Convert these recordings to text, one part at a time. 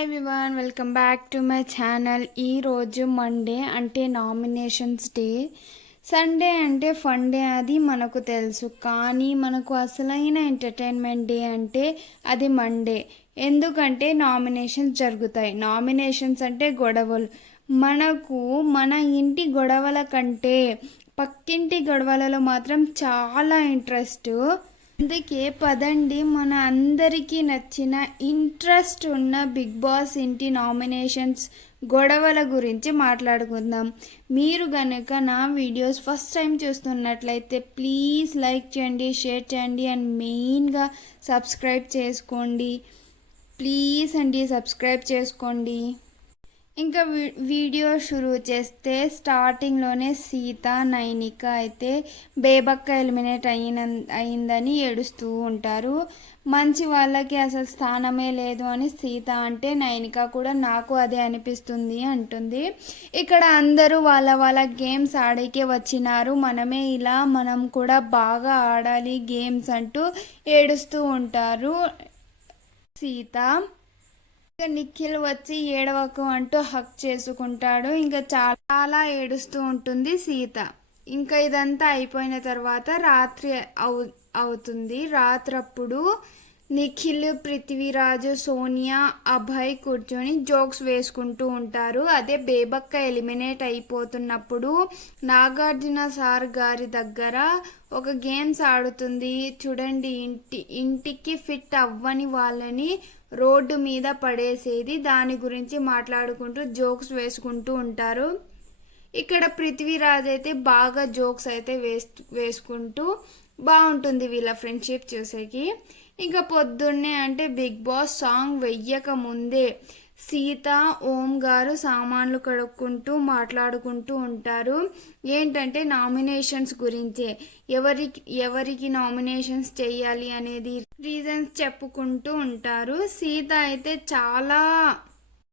Hi everyone, welcome back to my channel. ఈరోజు Monday అంటే nominations day. Sunday అంటే fun day అది మనకు తెలుసు, కానీ మనకు అసలైన ఎంటర్టైన్మెంట్ డే అంటే అది మండే. ఎందుకంటే నామినేషన్స్ జరుగుతాయి. నామినేషన్స్ అంటే గొడవలు. మనకు మన ఇంటి గొడవల కంటే పక్కింటి గొడవలలో మాత్రం చాలా ఇంట్రెస్ట్. అందుకే పదండి మన అందరికీ నచ్చిన ఇంట్రెస్ట్ ఉన్న బిగ్ బాస్ ఇంటి నామినేషన్స్ గొడవల గురించి మాట్లాడుకుందాం. మీరు కనుక నా వీడియోస్ ఫస్ట్ టైం చూస్తున్నట్లయితే ప్లీజ్ లైక్ చేయండి, షేర్ చేయండి అండ్ మెయిన్గా సబ్స్క్రైబ్ చేసుకోండి. ప్లీజ్ అండి సబ్స్క్రైబ్ చేసుకోండి. ఇంకా వీడియో షురూ చేస్తే స్టార్టింగ్లోనే సీత నైనిక అయితే బేబక్క ఎలిమినేట్ అయిందని ఏడుస్తూ ఉంటారు. మంచి వాళ్ళకి అసలు స్థానమే లేదు అని సీత అంటే నైనిక కూడా నాకు అదే అనిపిస్తుంది అంటుంది. ఇక్కడ అందరూ వాళ్ళ గేమ్స్ ఆడికే వచ్చినారు, మనం కూడా బాగా ఆడాలి గేమ్స్ అంటూ ఏడుస్తూ ఉంటారు. సీత నిఖిల్ వచ్చి ఏడవకు అంటూ హక్ చేసుకుంటాడు. ఇంకా చాలా ఏడుస్తూ ఉంటుంది సీత. ఇంకా ఇదంతా అయిపోయిన తర్వాత రాత్రి అవుతుంది. రాత్రప్పుడు నిఖిల్, పృథ్వీరాజు, సోనియా, అభయ్ కూర్చొని జోక్స్ వేసుకుంటూ ఉంటారు. అదే బేబక్క ఎలిమినేట్ అయిపోతున్నప్పుడు నాగార్జున సార్ గారి దగ్గర ఒక గేమ్స్ ఆడుతుంది చూడండి. ఇంటికి ఫిట్ అవ్వని వాళ్ళని రోడ్డు మీద పడేసేది, దాని గురించి మాట్లాడుకుంటూ జోక్స్ వేసుకుంటూ ఉంటారు. ఇక్కడ పృథ్వీరాజ్ అయితే బాగా జోక్స్ అయితే వేసుకుంటూ బాగుంటుంది వీళ్ళ ఫ్రెండ్షిప్ చూసేకి. ఇంకా పొద్దున్నే అంటే బిగ్ బాస్ సాంగ్ వెయ్యక ముందే సీత, ఓం గారు సామాన్లు కడుక్కుంటూ మాట్లాడుకుంటూ ఉంటారు. ఏంటంటే నామినేషన్స్ గురించే, ఎవరికి నామినేషన్స్ చేయాలి అనేది రీజన్స్ చెప్పుకుంటూ ఉంటారు. సీత అయితే చాలా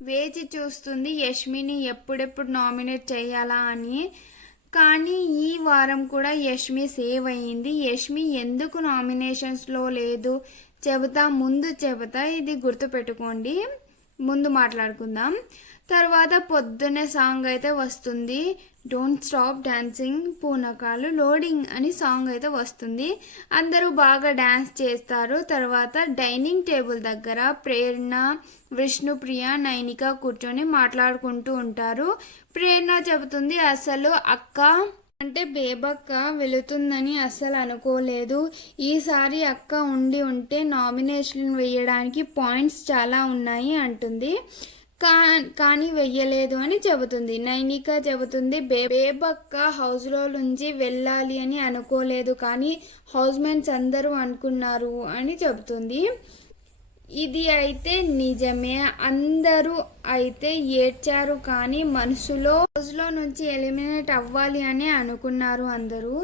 వేచి చూస్తుంది యష్మిని ఎప్పుడెప్పుడు నామినేట్ చేయాలా అని. కానీ ఈ వారం కూడా యష్మి సేవ్ అయ్యింది. యష్మి ఎందుకు నామినేషన్స్లో లేదు ముందు చెబుతా, ఇది గుర్తుపెట్టుకోండి, ముందు మాట్లాడుకుందాం. తర్వాత పొద్దున్నే సాంగ్ అయితే వస్తుంది, డోంట్ స్టాప్ డాన్సింగ్ పూనకాలు లోడింగ్ అని సాంగ్ అయితే వస్తుంది. అందరూ బాగా డాన్స్ చేస్తారు. తర్వాత డైనింగ్ టేబుల్ దగ్గర ప్రేరణ, విష్ణుప్రియ, నైనిక కూర్చొని మాట్లాడుకుంటూ ఉంటారు. ప్రేరణ చెబుతుంది, అసలు అక్క అంటే బేబక్క వెళుతుందని అస్సలు అనుకోలేదు. ఈసారి అక్క ఉంటే నామినేషన్ వేయడానికి పాయింట్స్ చాలా ఉన్నాయి అంటుంది. కానీ వెయ్యలేదు అని చెబుతుంది. నైనిక చెబుతుంది, బేబక్క హౌస్లో నుంచి వెళ్ళాలి అని అనుకోలేదు, కానీ హౌస్ మేట్స్ అందరూ అనుకున్నారు అని చెబుతుంది. ఇది అయితే నిజమే, అందరూ అయితే ఏడ్చారు, కానీ మనసులో హౌస్లో నుంచి ఎలిమినేట్ అవ్వాలి అని అనుకున్నారు అందరూ.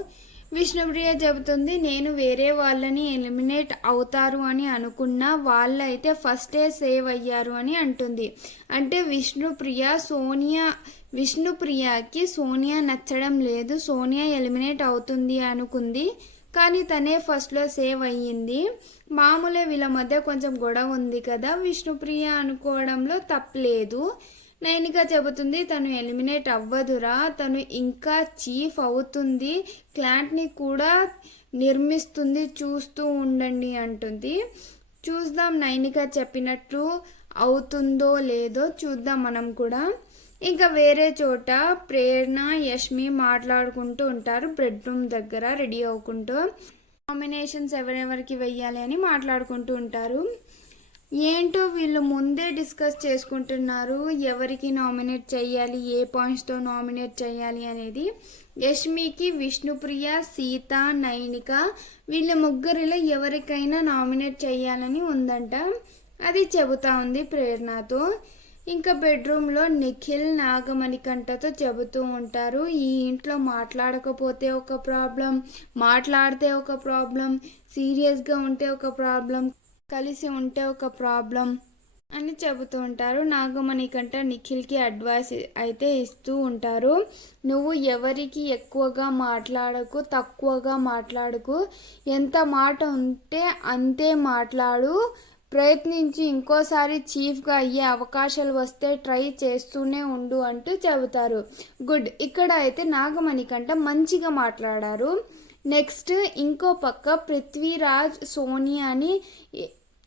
విష్ణుప్రియ చెబుతుంది, నేను వేరే వాళ్ళని ఎలిమినేట్ అవుతారు అని అనుకున్నా, వాళ్ళైతే ఫస్టే సేవ్ అయ్యారు అని అంటుంది. అంటే విష్ణుప్రియకి సోనియా నచ్చడం లేదు, సోనియా ఎలిమినేట్ అవుతుంది అనుకుంది, కానీ తనే ఫస్ట్లో సేవ్ అయ్యింది. మామూలే, వీళ్ళ మధ్య కొంచెం గొడవ ఉంది కదా, విష్ణుప్రియ అనుకోవడంలో తప్పలేదు. నైనిక చెబుతుంది, తను ఎలిమినేట్ అవ్వదురా, తను ఇంకా చీఫ్ అవుతుంది, క్లాంట్ని కూడా నిర్మిస్తుంది, చూస్తూ ఉండండి అంటుంది. చూద్దాం నైనిక చెప్పినట్లు అవుతుందో లేదో చూద్దాం మనం కూడా. ఇంకా వేరే చోట ప్రేరణ, యష్మి మాట్లాడుకుంటూ ఉంటారు బెడ్రూమ్ దగ్గర రెడీ అవ్వకుంటూ. నామినేషన్స్ ఎవరెవరికి వెయ్యాలి అని మాట్లాడుకుంటూ ఉంటారు. ఏంటో వీళ్ళు ముందే డిస్కస్ చేసుకుంటున్నారు, ఎవరికి నామినేట్ చేయాలి, ఏ పాయింట్స్తో నామినేట్ చేయాలి అనేది. యష్మికి విష్ణుప్రియ, సీత, నైనిక వీళ్ళ ముగ్గురిలో ఎవరికైనా నామినేట్ చేయాలని ఉందంట, అది చెబుతా ఉంది ప్రేరణతో. ఇంకా బెడ్రూమ్లో నిఖిల్, నాగమణికంఠతో చెబుతూ ఉంటారు, ఈ ఇంట్లో మాట్లాడకపోతే ఒక ప్రాబ్లం, మాట్లాడితే ఒక ప్రాబ్లం, సీరియస్గా ఉంటే ఒక ప్రాబ్లం, కలిసి ఉంటే ఒక ప్రాబ్లం అని చెబుతూ ఉంటారు. నాగమణికంఠ నిఖిల్కి అడ్వైస్ అయితే ఇస్తూ ఉంటారు, నువ్వు ఎవరికి ఎక్కువగా మాట్లాడకు, తక్కువగా మాట్లాడకు, ఎంత మాట ఉంటే అంతే మాట్లాడు, ప్రయత్నించి ఇంకోసారి చీఫ్గా అయ్యే అవకాశాలు వస్తే ట్రై చేస్తూనే ఉండు అంటూ చెబుతారు. గుడ్. ఇక్కడ అయితే నాగమణికంఠ మంచిగా మాట్లాడారు. నెక్స్ట్ ఇంకో పక్క పృథ్వీరాజ్ సోనియాని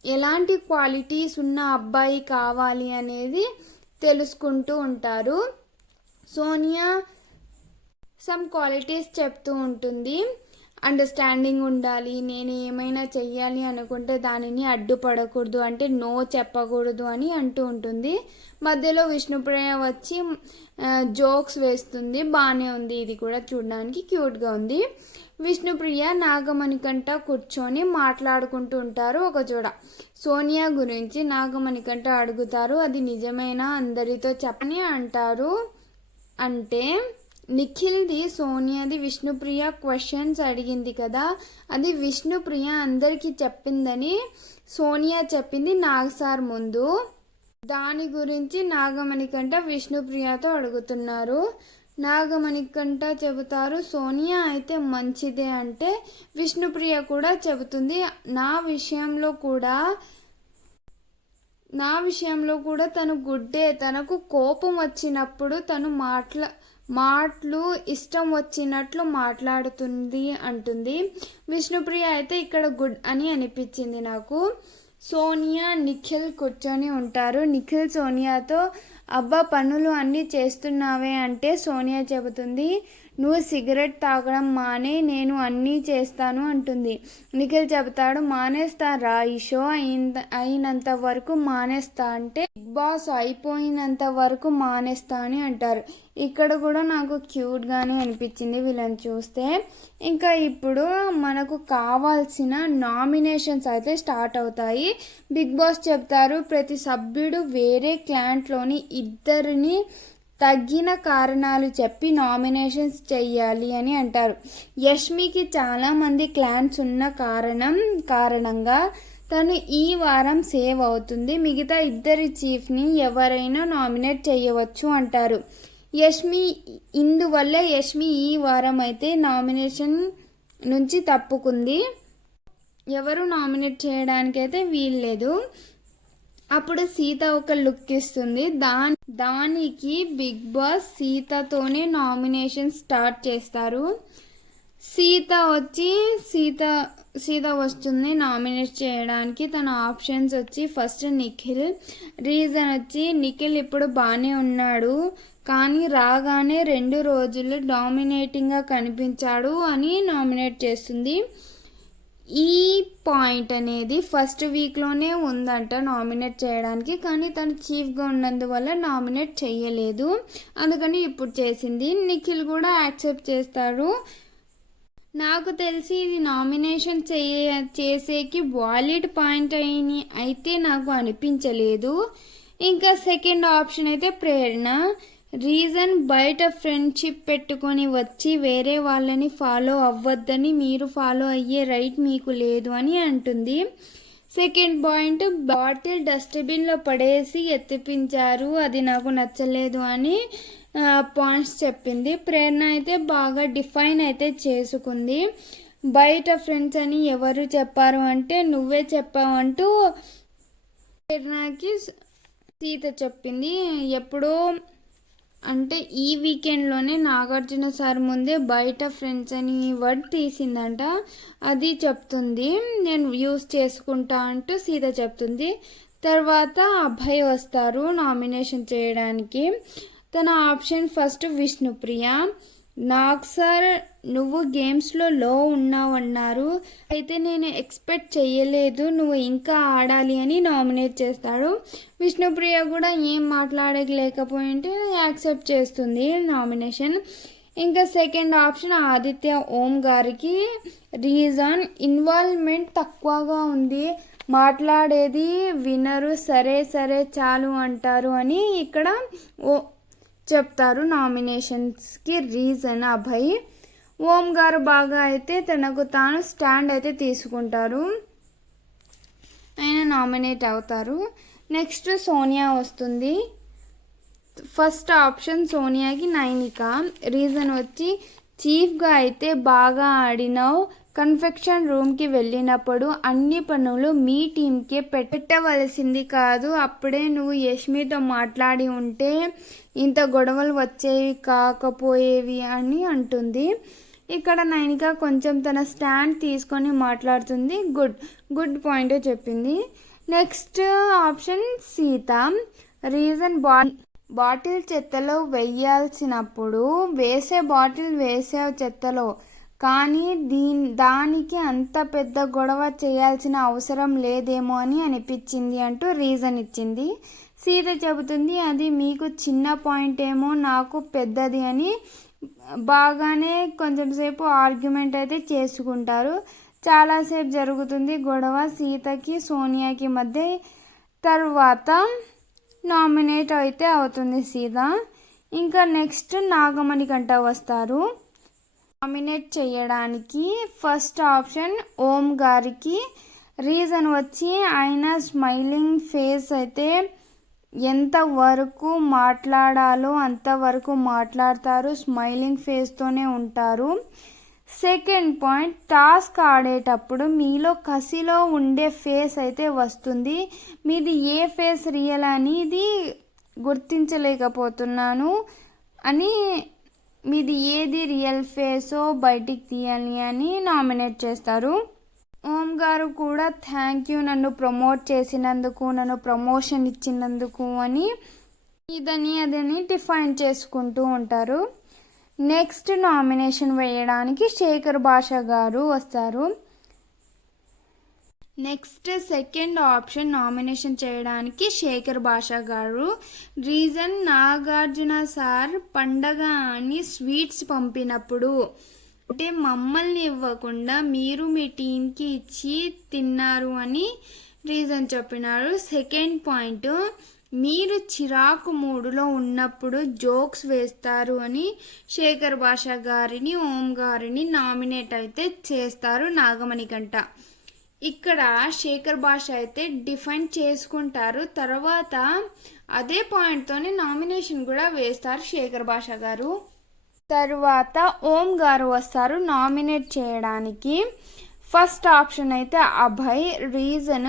ఎలాంటి క్వాలిటీస్ ఉన్న అబ్బాయి కావాలి అనేది తెలుసుకుంటూ ఉంటారు. సోనియా సమ్ క్వాలిటీస్ చెప్తూ ఉంటుంది. అండర్స్టాండింగ్ ఉండాలి, నేను ఏమైనా చెయ్యాలి అనుకుంటే దానిని అడ్డుపడకూడదు, అంటే నో చెప్పకూడదు అని అంటూ ఉంటుంది. మధ్యలో విష్ణుప్రియ వచ్చి జోక్స్ వేస్తుంది. బాగానే ఉంది, ఇది కూడా చూడడానికి క్యూట్గా ఉంది. విష్ణుప్రియ నాగమణికంఠ కూర్చొని మాట్లాడుకుంటూ ఉంటారు ఒక చోట. సోనియా గురించి నాగమణికంఠ అడుగుతారు, అది నిజమేనా, అందరితో చెప్పని అంటారు. అంటే నిఖిల్ది సోనియాది విష్ణుప్రియ క్వశ్చన్స్ అడిగింది కదా, అది విష్ణుప్రియ అందరికీ చెప్పిందని సోనియా చెప్పింది నాగ్ సార్ ముందు. దాని గురించి నాగమణికంఠ విష్ణుప్రియతో అడుగుతున్నారు. నాగమణికంఠ చెబుతారు సోనియా అయితే మంచిదే అంటే విష్ణుప్రియ కూడా చెబుతుంది నా విషయంలో కూడా తను గుడ్డే, తనకు కోపం వచ్చినప్పుడు తను మాటలు ఇష్టం వచ్చినట్లు మాట్లాడుతుంది అంటుంది. విష్ణుప్రియ అయితే ఇక్కడ గుడ్ అని అనిపించింది నాకు. సోనియా నిఖిల్ కూర్చొని ఉంటారు. నిఖిల్ సోనియాతో అబ్బా పనులు అన్నీ చేస్తున్నావే అంటే సోనియా చెబుతుంది నువ్వు సిగరెట్ తాగడం మానే, నేను అన్నీ చేస్తాను అంటుంది. నిఖిల్ చెబుతాడు మానేస్తారా, ఈ షో అయినంత వరకు మానేస్తా అంటే బిగ్ బాస్ అయిపోయినంత వరకు మానేస్తా అని అంటారు. ఇక్కడ కూడా నాకు క్యూట్గానే అనిపించింది వీళ్ళని చూస్తే. ఇంకా ఇప్పుడు మనకు కావాల్సిన నామినేషన్స్ అయితే స్టార్ట్ అవుతాయి. బిగ్ బాస్ చెప్తారు ప్రతి సభ్యుడు వేరే క్లాంట్లోని ఇద్దరిని తగ్గిన కారణాలు చెప్పి నామినేషన్స్ చెయ్యాలి అని అంటారు. యష్మికి చాలామంది క్లాన్స్ ఉన్న కారణంగా తను ఈ వారం సేవ్ అవుతుంది, మిగతా ఇద్దరి చీఫ్ని ఎవరైనా నామినేట్ చేయవచ్చు అంటారు. ఇందువల్ల యష్మి ఈ వారం అయితే నామినేషన్ నుంచి తప్పుకుంది, ఎవరు నామినేట్ చేయడానికి అయితే వీల్లేదు. అప్పుడు సీత ఒక లుక్ ఇస్తుంది. దానికి బిగ్ బాస్ సీతతోనే నామినేషన్ స్టార్ట్ చేస్తారు. సీత వస్తుంది నామినేట్ చేయడానికి. తన ఆప్షన్స్ వచ్చి ఫస్ట్ నిఖిల్. రీజన్ వచ్చి నిఖిల్ ఇప్పుడు బాగానే ఉన్నాడు కానీ రాగానే 2 రోజులు డామినేటింగ్గా కనిపించాడు అని నామినేట్ చేస్తుంది. ఈ పాయింట్ అనేది ఫస్ట్ వీక్లోనే ఉందంట నామినేట్ చేయడానికి, కానీ తను చీఫ్గా ఉన్నందువల్ల నామినేట్ చేయలేదు, అందుకని ఇప్పుడు చేసింది. నిఖిల్ కూడా యాక్సెప్ట్ చేస్తారు. నాకు తెలిసి ఇది నామినేషన్ చేసేకి వాలిడ్ పాయింట్ అయితే నాకు అనిపించలేదు. ఇంకా సెకండ్ ఆప్షన్ అయితే ప్రేరణ. రీజన్ బయట ఫ్రెండ్షిప్ పెట్టుకొని వచ్చి వేరే వాళ్ళని ఫాలో అవ్వద్దని, మీరు ఫాలో అయ్యే రైట్ మీకు లేదు అని అంటుంది. సెకండ్ పాయింట్ బాటిల్ డస్ట్బిన్లో పడేసి ఎత్తిపించారు, అది నాకు నచ్చలేదు అని పాయింట్స్ చెప్పింది. ప్రేరణ అయితే బాగా డిఫైన్ అయితే చేసుకుంది. బయట ఫ్రెండ్స్ అని ఎవరు చెప్పారు అంటే నువ్వే చెప్పావు అంటూ ప్రేరణకి సీత చెప్పింది. ఎప్పుడో అంటే ఈ వీకెండ్లోనే నాగార్జున సార్ ముందే బయట ఫ్రెండ్స్ అని వర్డ్ తీసిందంట, అది చెప్తుంది నేను యూస్ చేసుకుంటా అంటూ సీత చెప్తుంది. తర్వాత అభయ్ వస్తారు నామినేషన్ చేయడానికి. తన option first Vishnupriya. Nag sir నువ్వు గేమ్స్లో లో ఉన్నావన్నారు, అయితే నేను ఎక్స్పెక్ట్ చేయలేదు నువ్వు ఇంకా ఆడాలి అని నామినేట్ చేస్తాడు. విష్ణుప్రియ కూడా ఏం మాట్లాడలేకపోయింటే యాక్సెప్ట్ చేస్తుంది నామినేషన్. ఇంకా సెకండ్ ఆప్షన్ ఆదిత్య ఓం గారికి. రీజన్ ఇన్వాల్వ్మెంట్ తక్కువగా ఉంది, మాట్లాడేది వినరు, సరే సరే చాలు అంటారు అని ఇక్కడ చెప్తారు నామినేషన్స్కి రీజన్ అభయ్. ఓం గారు బాగా అయితే తనకు తాను స్టాండ్ అయితే తీసుకుంటారు, ఆయన నామినేట్ అవుతారు. నెక్స్ట్ సోనియా వస్తుంది. ఫస్ట్ ఆప్షన్ సోనియాకి నైనిక. రీజన్ వచ్చి చీఫ్గా అయితే బాగా ఆడినావు కన్ఫెక్షన్ రూమ్కి వెళ్ళినప్పుడు అన్ని పనులు మీ టీంకే పెట్టవలసింది కాదు. అప్పుడే నువ్వు యష్మితో మాట్లాడి ఉంటే ఇంత గొడవలు వచ్చేవి కాకపోయేవి అని అంటుంది. ఇక్కడ నైనిక కొంచెం తన స్టాండ్ తీసుకొని మాట్లాడుతుంది. గుడ్ పాయింట్ చెప్పింది. Next option Sita. Reason bottle చెత్తలో వేయాల్సినప్పుడు బాటిల్ వేసావు చెత్తలో, కానీ దానికి అంత పెద్ద గొడవ చేయాల్సిన అవసరం లేదేమో అని అనిపించింది అంటూ రీజన్ ఇచ్చింది. సీత చెబుతుంది అది మీకు చిన్న పాయింట్ ఏమో, నాకు పెద్దది అని. బాగానే కొంచెం సేపు ఆర్గ్యుమెంట్ అయితే చేసుకుంటారు. చాలాసేపు జరుగుతుంది గొడవ సీతకి సోనియాకి మధ్య. తర్వాత నామినేట్ అయితే అవుతుంది సీత. ఇంకా నెక్స్ట్ నాగమణికంట వస్తారు నామినేట్ చేయడానికి. ఫస్ట్ ఆప్షన్ ఓం గారికి. రీజన్ వచ్చి ఆయన స్మైలింగ్ ఫేస్ అయితే ఎంతవరకు మాట్లాడాలో అంతవరకు మాట్లాడతారు, స్మైలింగ్ ఫేస్తోనే ఉంటారు. సెకండ్ పాయింట్, టాస్క్ ఆడేటప్పుడు మీలో కసిలో ఉండే ఫేస్ అయితే వస్తుంది. మీది ఏ ఫేస్ రియల్ అనేది గుర్తించలేకపోతున్నాను అని, మీది ఏది రియల్ ఫేసో బయటికి తీయాలి అని నామినేట్ చేస్తారు. ఓం గారు కూడా థ్యాంక్ యూ నన్ను ప్రమోట్ చేసినందుకు, నన్ను ప్రమోషన్ ఇచ్చినందుకు అని ఇదని అదని డిఫైన్ చేసుకుంటూ ఉంటారు. నెక్స్ట్ నామినేషన్ వేయడానికి శేఖర్ భాష గారు వస్తారు. నెక్స్ట్ సెకండ్ ఆప్షన్ నామినేషన్ చేయడానికి శేఖర్ భాష గారు. రీజన్ నాగార్జున సార్ పండగ అని స్వీట్స్ పంపినప్పుడు అంటే మమ్మల్ని ఇవ్వకుండా మీరు మీ టీంకి ఇచ్చి తిన్నారు అని రీజన్ చెప్పినారు. సెకండ్ పాయింట్, మీరు చిరాకు మూడులో ఉన్నప్పుడు జోక్స్ వేస్తారు అని శేఖర్ భాష గారిని ఓం గారిని నామినేట్ అయితే చేస్తారు నాగమణికంట. ఇక్కడ శేఖర్ భాష అయితే డిఫైన్ చేసుకుంటారు. తర్వాత అదే పాయింట్తోనే నామినేషన్ కూడా వేస్తారు శేఖర్ భాష గారు. తర్వాత ఓం గారు వస్తారు నామినేట్ చేయడానికి. ఫస్ట్ ఆప్షన్ అయితే అభయ్. రీజన్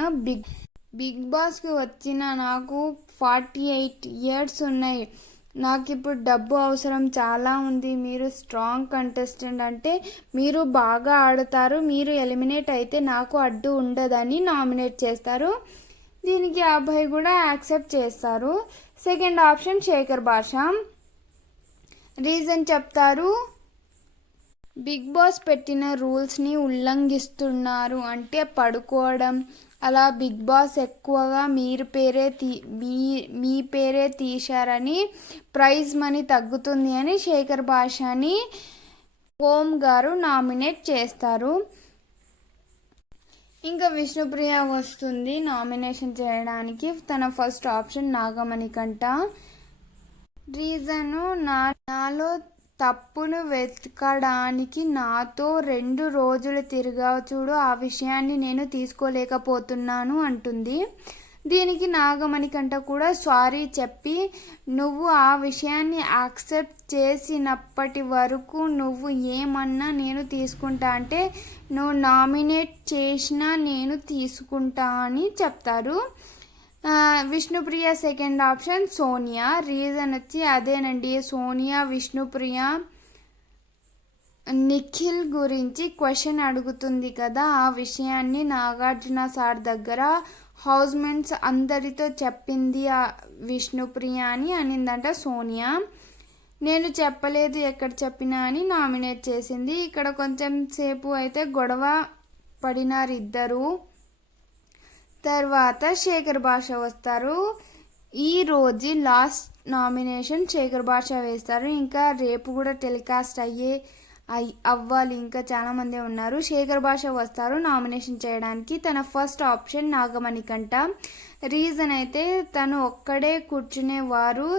బిగ్ బాస్కి వచ్చిన నాకు 48 ఇయర్స్ ఉన్నాయి, నాకు ఇప్పుడు డబ్బు అవసరం చాలా ఉంది, మీరు స్ట్రాంగ్ కంటెస్టెంట్ అంటే మీరు బాగా ఆడతారు, మీరు ఎలిమినేట్ అయితే నాకు అడ్డు ఉండదని నామినేట్ చేస్తారు. దీనికి అభయ్ కూడా యాక్సెప్ట్ చేస్తారు. సెకండ్ ఆప్షన్ శేఖర్ భాష. రీజన్ చెప్తారు, బిగ్ బాస్ పెట్టిన రూల్స్ని ఉల్లంఘిస్తున్నారు అంటే పడుకోవడం, అలా బిగ్ బాస్ ఎక్కువగా మీ పేరే తీశారని ప్రైజ్ మనీ తగ్గుతుంది అని శేఖర్ భాషని ఓం గారు నామినేట్ చేస్తారు. ఇంకా విష్ణుప్రియ వస్తుంది నామినేషన్ చేయడానికి. తన ఫస్ట్ ఆప్షన్ నాగమణికంట. రీజను నాలో తప్పును వెతకడానికి నాతో 2 రోజులు తిరిగావు చూడు, ఆ విషయాన్ని నేను తీసుకోలేకపోతున్నాను అంటుంది. దీనికి నాగమణికంట కూడా సారీ చెప్పి, నువ్వు ఆ విషయాన్ని యాక్సెప్ట్ చేసినప్పటి వరకు నువ్వు ఏమన్నా నేను తీసుకుంటా అంటే నువ్వు నామినేట్ చేసినా నేను తీసుకుంటా అని చెప్తారు. Vishnupriya second option Sonia. Reason వచ్చి అదేనండి, సోనియా విష్ణుప్రియ నిఖిల్ గురించి క్వశ్చన్ అడుగుతుంది కదా, ఆ విషయాన్ని నాగార్జున సార్ దగ్గర హౌస్మేట్స్ అందరితో చెప్పింది ఆ విష్ణుప్రియ అని అనిందంట సోనియా. నేను చెప్పలేదు, ఎక్కడ చెప్పినా అని నామినేట్ చేసింది. ఇక్కడ కొంచెం సేపు అయితే గొడవ పడినారు ఇద్దరు. తర్వాత శేఖర్ భాష వస్తారు. ఈరోజు లాస్ట్ నామినేషన్ శేఖర్ భాష వేస్తారు. ఇంకా రేపు కూడా టెలికాస్ట్ అవ్వాలి, ఇంకా చాలామంది ఉన్నారు. శేఖర్ భాష వస్తారు నామినేషన్ చేయడానికి. తన ఫస్ట్ ఆప్షన్ నాగమణికంట. రీజన్ అయితే తను ఒక్కడే కూర్చునేవారు,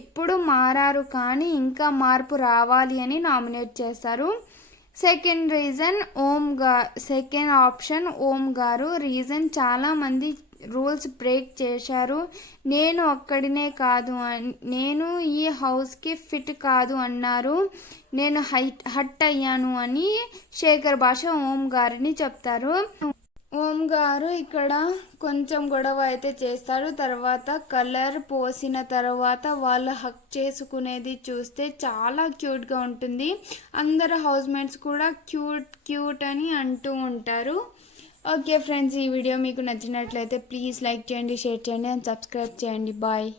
ఇప్పుడు మారారు కానీ ఇంకా మార్పు రావాలి అని నామినేట్ చేస్తారు. సెకండ్ ఆప్షన్ ఓం గారు. రీజన్ చాలామంది రూల్స్ బ్రేక్ చేశారు. నేను ఒక్కడినే కాదు, నేను ఈ హౌస్కి ఫిట్ కాదు అన్నారు. నేను హట్ అయ్యాను అని శేఖర్ భాష ఓం గారిని చెప్తారు. ఓం గారు ఇక్కడ కొంచెం గొడవ అయితే చేస్తారు. తర్వాత కలర్ పోసిన తర్వాత వాళ్ళు హక్ చేసుకునేది చూస్తే చాలా క్యూట్గా ఉంటుంది. అందరు హౌస్ మేట్స్ కూడా క్యూట్ క్యూట్ అని అంటూ ఉంటారు. ఓకే ఫ్రెండ్స్, ఈ వీడియో మీకు నచ్చినట్లయితే ప్లీజ్ లైక్ చేయండి, షేర్ చేయండి అండ్ సబ్స్క్రైబ్ చేయండి. బాయ్.